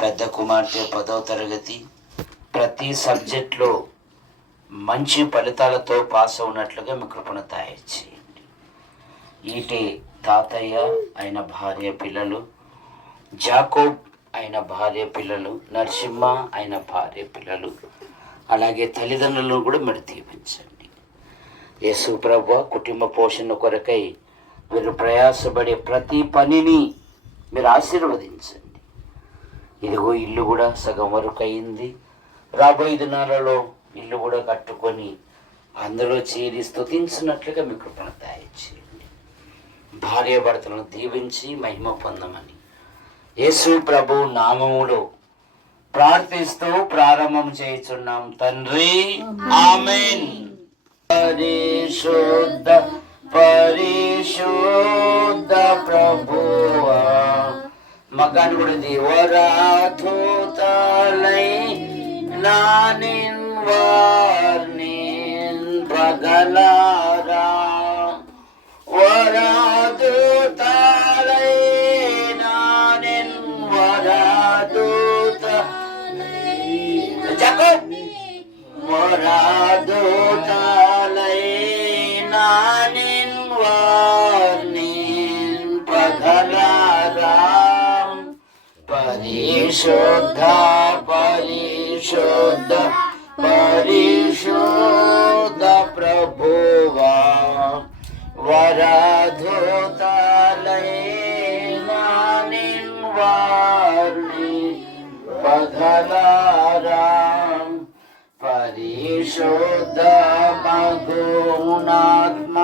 పెద్ద కుమార్తె పదో తరగతి ప్రతి సబ్జెక్ట్లో మంచి ఫలితాలతో పాస్ అవునట్లుగా మీ కృపణ చేయండి ఈటి తాతయ్య ఆయన భార్య పిల్లలు జాకోబ్ ఆయన భార్య పిల్లలు నరసింహ ఆయన భార్య పిల్లలు అలాగే తల్లిదండ్రులను కూడా మీరు దీవించండి. యేసు ప్రభు కుటుంబ పోషణ కొరకై మీరు ప్రయాసపడే ప్రతి పనిని మీరు ఆశీర్వదించండి. ఇదిగో ఇల్లు కూడా సగం వరకు అయింది. రాబోయే దినాలలో ఇల్లు కూడా కట్టుకొని అందులో చేరి స్తుతించినట్లుగా మీ కృపణ దయచేయండి. భార్య భర్తలను దీవించి మహిమ పొందమని. యేసు ప్రభు నామములో ప్రార్థిస్తూ ప్రారంభం చేయుచున్నాం. తండ్రి ఆమెన్. పరిశుద్ధ పరిశుద్ధ ప్రభు. మకాన్ కూడా దేవరాధూతలై నానిన్ వార్నిన్ పగలారా వరాధూతలై నానిన్ వరాధూత జగత్ వరాధూతలై పరిశుద్ధ పరిశుద్ధ పరిశుద్ధ ప్రభువా వరధోతలైనానిన్ వారిని పగలారా పరిశుద్ధ మగుణాత్మ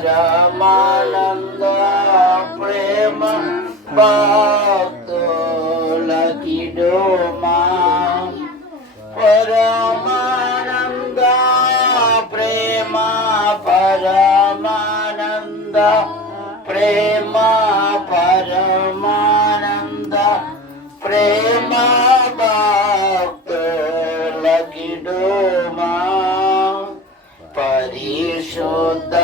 ಪರಮಾನಂದ ಪ್ರೇಮ ಭಕ್ತೋಲ ಕಿಡೋಮಾ ಪರಮಾನಂದ ಪ್ರೇಮ ಪರಮಾನಂದ ಪ್ರೇಮ ಪರಮಾನಂದ ಪ್ರೇಮ ಭಕ್ತೋಲ ಕಿಡೋಮಾ ಪರಿಶೋಧ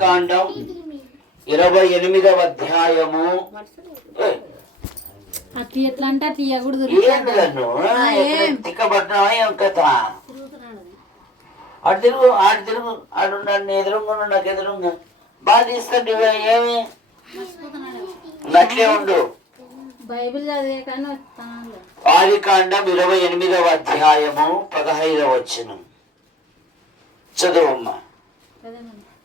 కాండం ఇరవై ఎనిమిదవ అధ్యాయము. ఎట్లా అంటే తీయకూడదు ఏంటి నన్ను తిక్కబట్టినావా ఏం? కథ? అటు తిరుగు ఆడు తిరుగు. ఆడు నన్ను ఎదురుగా నాకు ఎదురుగా. బాగా తీస్తుంటే ఏమి? నట్లే ఉండు. బైబిల్ ఆదికాండం ఇరవై ఎనిమిదవ అధ్యాయము పదహైదవ వచనం. చదువమ్మా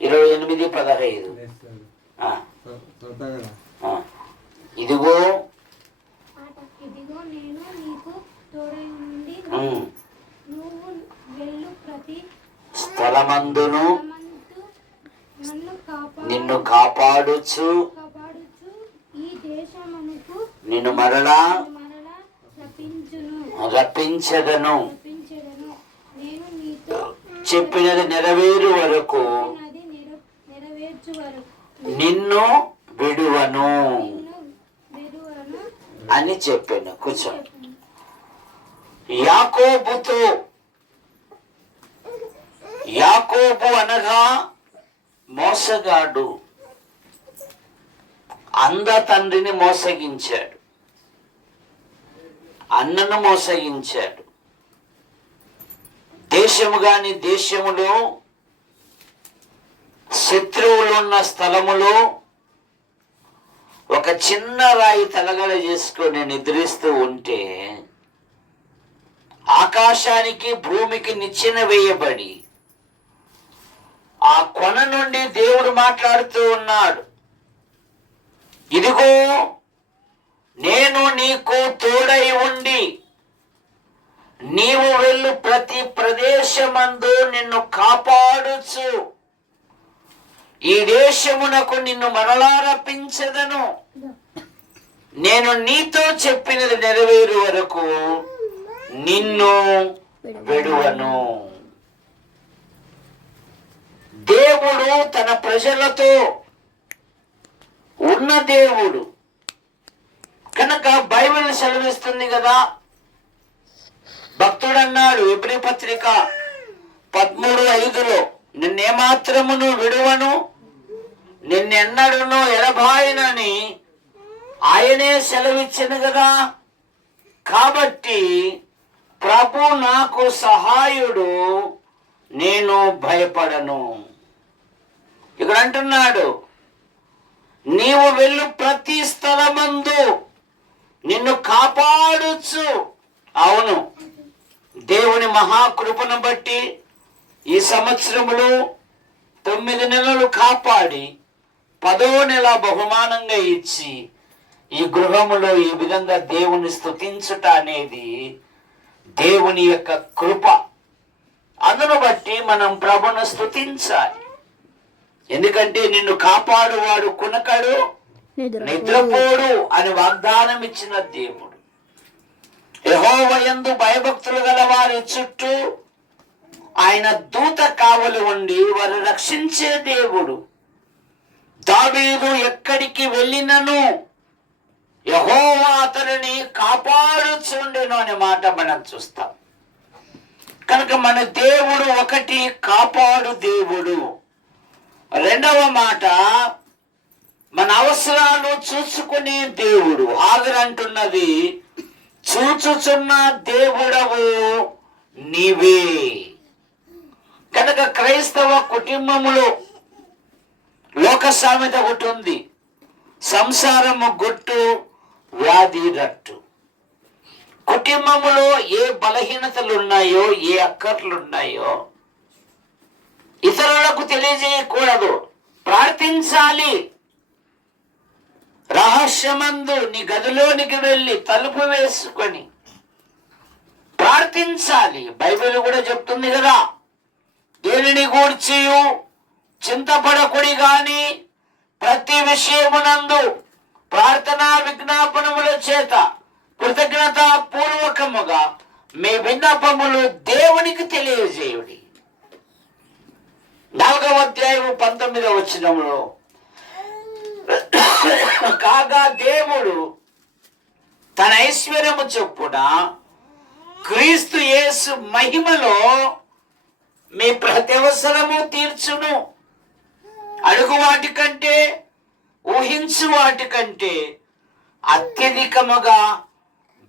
ఇరవై ఎనిమిది పదహైదు. ఇదిగో. ఇదిగో నేను నీకు తోడై ఉండి ఉమ్, నువ్వు వెళ్ళు ప్రతి స్థలమందును నన్ను కాపాడు. నిన్ను కాపాడుచు. కాపాడుచు. ఈ దేశమునకు నిన్ను మరలా రప్పించదను. నేను నీతో చెప్పినది నెరవేరు వరకు నది నెర నెరవేర్చు వరకు నిన్ను విడువను. అని చెప్పాను. కూర్చో. యాకోబుతో యాకోబు అనగా మోసగాడు. అంద తండ్రిని మోసగించాడు. అన్నను మోసగించాడు. దేశము కాని దేశములో శత్రువులున్న స్థలములో ఒక చిన్న రాయి తలగడ చేసుకొని నిద్రిస్తూ ఉంటే ఆకాశానికి భూమికి నిచ్చెన వేయబడి ఆ కొన నుండి దేవుడు మాట్లాడుతూ ఉన్నాడు ఇదిగో నేను నీకు తోడై ఉండి నీవు వెళ్ళు ప్రతి ప్రదేశమందు నిన్ను కాపాడుచు. ఈ దేశమునకు నిన్ను మరలా రప్పించదను నేను నీతో చెప్పినది నెరవేరు వరకు నిన్ను విడువను. దేవుడు తన ప్రజలతో ఉన్న దేవుడు. కనుక బైబిల్ సెలవిస్తుంది కదా? భక్తుడన్నాడు అన్నాడు పత్రిక పదమూడు ఐదులో నిన్నేమాత్రమును విడువను నిన్నెన్నడును ఎడబాయనని ఆయనే సెలవిచ్చింది కదా. కాబట్టి ప్రభు నాకు సహాయుడు నేను భయపడను. ఇక్కడ అంటున్నాడు నీవు వెళ్ళు ప్రతి స్థలమందు నిన్ను కాపాడుచు. అవును దేవుని మహాకృపను బట్టి ఈ సంవత్సరములో తొమ్మిది నెలలు కాపాడి పదో నెల బహుమానంగా ఇచ్చి ఈ గృహములో ఈ విధంగా దేవుని స్తుతించుట అనేది దేవుని యొక్క కృప. అందును బట్టి మనం ప్రభును స్తుతించాలి. ఎందుకంటే నిన్ను కాపాడువాడు కునకడు నిద్రపోడు. అని వాగ్దానం ఇచ్చిన దేవుడు. యహోవయందు భయభక్తులు గల వారి చుట్టూ ఆయన దూత కావలి ఉండి వారు రక్షించే దేవుడు. దావీదు ఎక్కడికి వెళ్ళినను? యహోవా అతనిని కాపాడుచుండెను అనే మాట మనం చూస్తాం. కనుక మన దేవుడు ఒకటి కాపాడు దేవుడు. రెండవ మాట మన అవసరాలు చూసుకునే దేవుడు. ఆగర్ చూచుచున్న దేవుడవు నీవే. కనుక క్రైస్తవ కుటుంబములో లోక సామెత ఒకటి ఉంది. సంసారము గుట్టు వ్యాధి రట్టు. కుటుంబములో ఏ బలహీనతలు ఉన్నాయో ఏ అక్కర్లు ఉన్నాయో ఇతరులకు తెలియజేయకూడదు. ప్రార్థించాలి. రహస్యమందు నీ గదిలోనికి వెళ్ళి తలుపు వేసుకొని ప్రార్థించాలి. బైబిల్ కూడా చెప్తుంది కదా దేనిని గూర్చియు? చింతపడకుడి గాని ప్రతి విషయమునందు ప్రార్థనా విజ్ఞాపనముల చేత కృతజ్ఞత పూర్వకముగా మీ విన్నపములు దేవునికి తెలియజేయుడి. నాలుగవ అధ్యాయం పంతొమ్మిదవ వచ్చినములో కాగా దేవుడు తన ఐశ్వర్యము చొప్పున క్రీస్తు యేసు మహిమలో మీ ప్రతి అవసరము తీర్చును. అడుగు వాటి కంటే ఊహించు వాటి కంటే అత్యధికముగా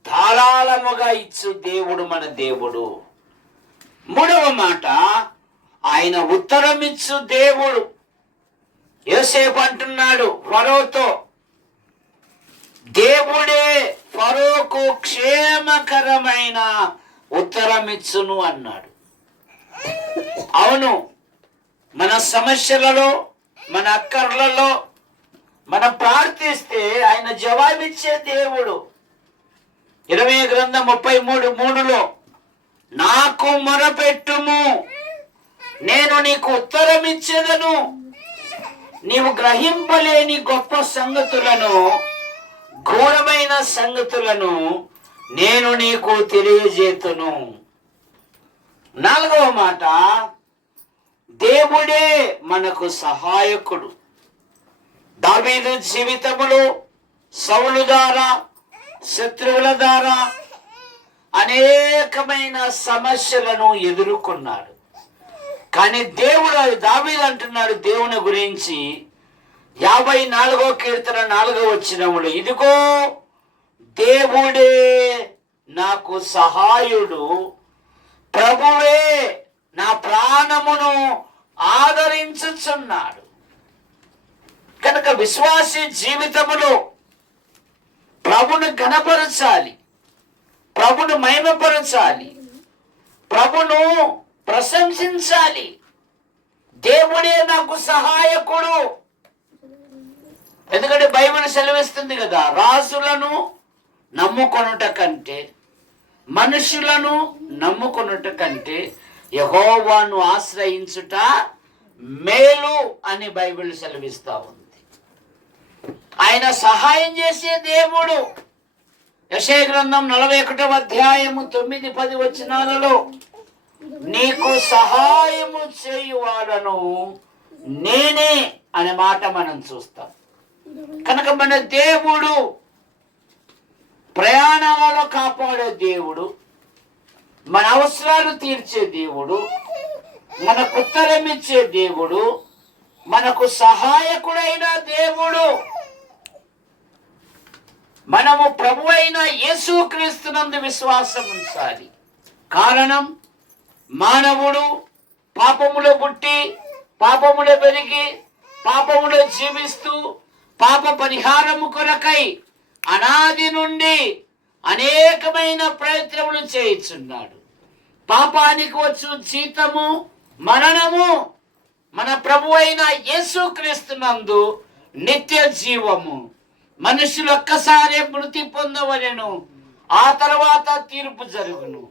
ధారాళముగా ఇచ్చు దేవుడు మన దేవుడు. మూడవ మాట ఆయన ఉత్తరమిచ్చు దేవుడు. యోసేపు అంటున్నాడు ఫరోతో దేవుడే ఫరోకు క్షేమకరమైన ఉత్తరమిచ్చును అన్నాడు. అవును మన సమస్యలలో మన అక్కర్లలో మనం ప్రార్థిస్తే ఆయన జవాబిచ్చే దేవుడు. ఇరవై గ్రంథం ముప్పై మూడు మూడులో నాకు మొరపెట్టుము నేను నీకు ఉత్తరం ఇచ్చేదను నీవు గ్రహింపలేని గొప్ప సంగతులను ఘోరమైన సంగతులను నేను నీకు తెలియజేతును. నాలుగవ మాట దేవుడే మనకు సహాయకుడు. దావీదు జీవితములో సౌలు ద్వారా శత్రువుల ద్వారా అనేకమైన సమస్యలను ఎదుర్కొన్నాడు. కానీ దేవుడు దావీదు అంటున్నాడు దేవుని గురించి. యాభై నాలుగో కీర్తన నాలుగో వచ్చినప్పుడు ఇదిగో దేవుడే నాకు సహాయుడు. ప్రభువే నా ప్రాణమును ఆదరించుచున్నాడు. కనుక విశ్వాసి జీవితములో ప్రభును ఘనపరచాలి. ప్రభును మహిమపరచాలి. ప్రభును ప్రశంసించాలి. దేవుడే నాకు సహాయకుడు. ఎందుకంటే బైబిల్ సెలవిస్తుంది కదా రాజులను నమ్ముకొనుట కంటే మనుషులను నమ్ముకొనుట కంటే యహోవాను ఆశ్రయించుట మేలు అని బైబిల్ సెలవిస్తా ఉంది. ఆయన సహాయం చేసే దేవుడు. యశయ గ్రంథం నలభై ఒకటవ అధ్యాయము తొమ్మిది పది వచనాలలో నీకు సహాయము చేయువాడను నేనే అనే మాట మనం చూస్తాం. కనుక మన దేవుడు ప్రయాణాలలో కాపాడే దేవుడు మన అవసరాలు తీర్చే దేవుడు మనకు ఉత్తరం ఇచ్చే దేవుడు మనకు సహాయకుడైన దేవుడు. మనము ప్రభు అయిన యేసుక్రీస్తునందు విశ్వాసం ఉంచాలి. కారణం మానవుడు పాపములో పుట్టి పాపములో పెరిగి పాపములో జీవిస్తూ పాప పరిహారము కొరకై అనాది నుండి అనేకమైన ప్రయత్నములు చేయుచున్నాడు. పాపానికి వచ్చు జీతము మరణము మన ప్రభు అయిన యేసుక్రీస్తునందు నిత్య జీవము. మనుషులు ఒక్కసారే మృతి పొందవలెను ఆ తర్వాత తీర్పు జరుగును.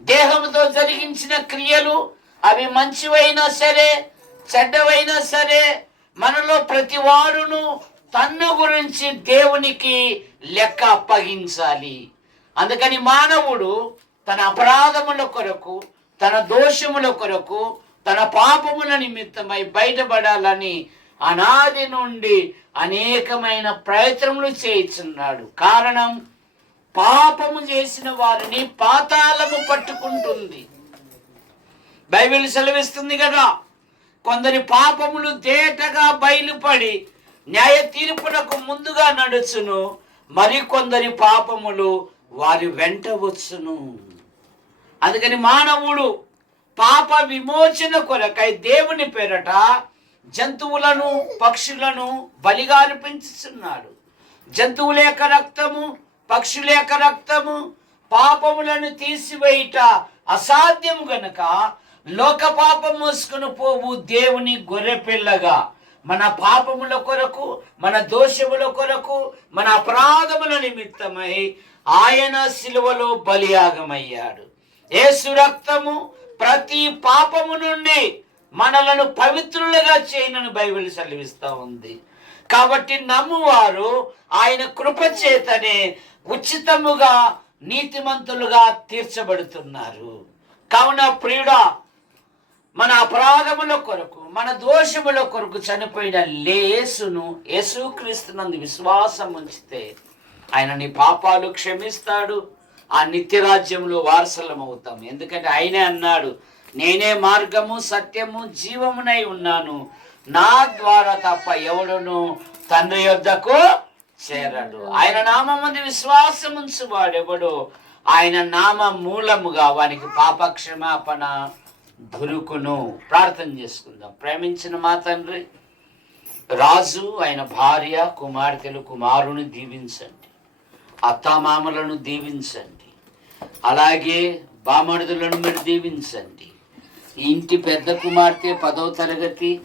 దేహంతో జరిగించిన క్రియలు అవి మంచివైనా సరే చెడ్డవైనా సరే మనలో ప్రతి వారును తన్ను గురించి దేవునికి లెక్క అప్పగించాలి. అందుకని మానవుడు తన అపరాధముల కొరకు తన దోషముల కొరకు తన పాపముల నిమిత్తమై బయటపడాలని అనాది నుండి అనేకమైన ప్రయత్నములు చేయుచున్నాడు. కారణం పాపము చేసిన వారిని పాతాళము పట్టుకుంటుంది. బైబిల్ సెలవిస్తుంది కదా కొందరి పాపములు తేటగా బయలుపడి న్యాయ తీర్పునకు ముందుగా నడుచును మరికొందరి పాపములు వారి వెంట వచ్చును. అందుకని మానవుడు పాప విమోచన కొరకై దేవుని పేరట జంతువులను పక్షులను బలిగా అర్పించుచున్నాడు. జంతువుల యొక్క రక్తము పక్షుల యొక్క రక్తము పాపములను తీసివేయుట అసాధ్యము గనక లోక పాపం మోసుకుని పోవు దేవుని గొర్రెపిల్లగా. మన పాపముల కొరకు మన దోషముల కొరకు మన అపరాధముల నిమిత్తమై ఆయన శిలువలో బలియాగమయ్యాడు. యేసు రక్తము ప్రతి పాపము నుండి మనలను పవిత్రులుగా చేయనని బైబిల్ సెలవిస్తూ ఉంది. కాబట్టి నమ్మువారు ఆయన కృపచేతనే ఉచితముగా నీతిమంతులుగా తీర్చబడుతున్నారు. కావున ప్రియుడా మన అపరాధముల కొరకు మన దోషముల కొరకు చనిపోయిన లేసును యేసుక్రీస్తునందు విశ్వాసం ఉంచితే ఆయన నీ పాపాలు క్షమిస్తాడు ఆ నిత్యరాజ్యంలో వారసలం అవుతాం ఎందుకంటే ఆయనే అన్నాడు నేనే మార్గము సత్యము జీవమునై ఉన్నాను. నా ద్వారా తప్ప ఎవడును తండ్రి యొద్దకు చేరడు. ఆయన నామందు విశ్వాసం ఉంచువాడెవడు ఆయన నామ మూలముగా వానికి పాప క్షమాపణ దొరుకును ప్రార్థన చేసుకుందాం. ప్రేమించిన మా తండ్రి రాజు ఆయన భార్య కుమార్తెలు కుమారుని దీవించండి. అత్తామామలను దీవించండి. అలాగే బామడుదులను మీరు దీవించండి. ఇంటి పెద్ద కుమార్తె పదవ తరగతి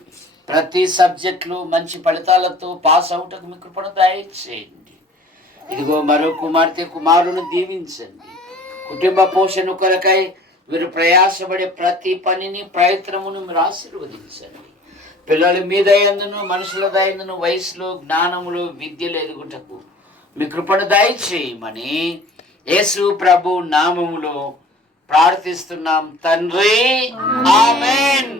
ప్రతి సబ్జెక్టులో మంచి ఫలితాలతో పాస్ అవుటకు మీ కృపను దయచేయండి. ఇదిగో మరో కుమార్తె కుమారుని దీవించండి. కుటుంబ పోషణ కొరకై మీరు ప్రయాసపడే ప్రతి పనిని ప్రయత్నమును మీరు ఆశీర్వదించండి. పిల్లల మీద ఎందును మనుషుల దయందును వయసులో జ్ఞానములు విద్యలు ఎదుగుటకు మీ కృపను దయచేయమని యేసు ప్రభు నామములో ప్రార్థిస్తున్నాం. తండ్రి ఆమెన్.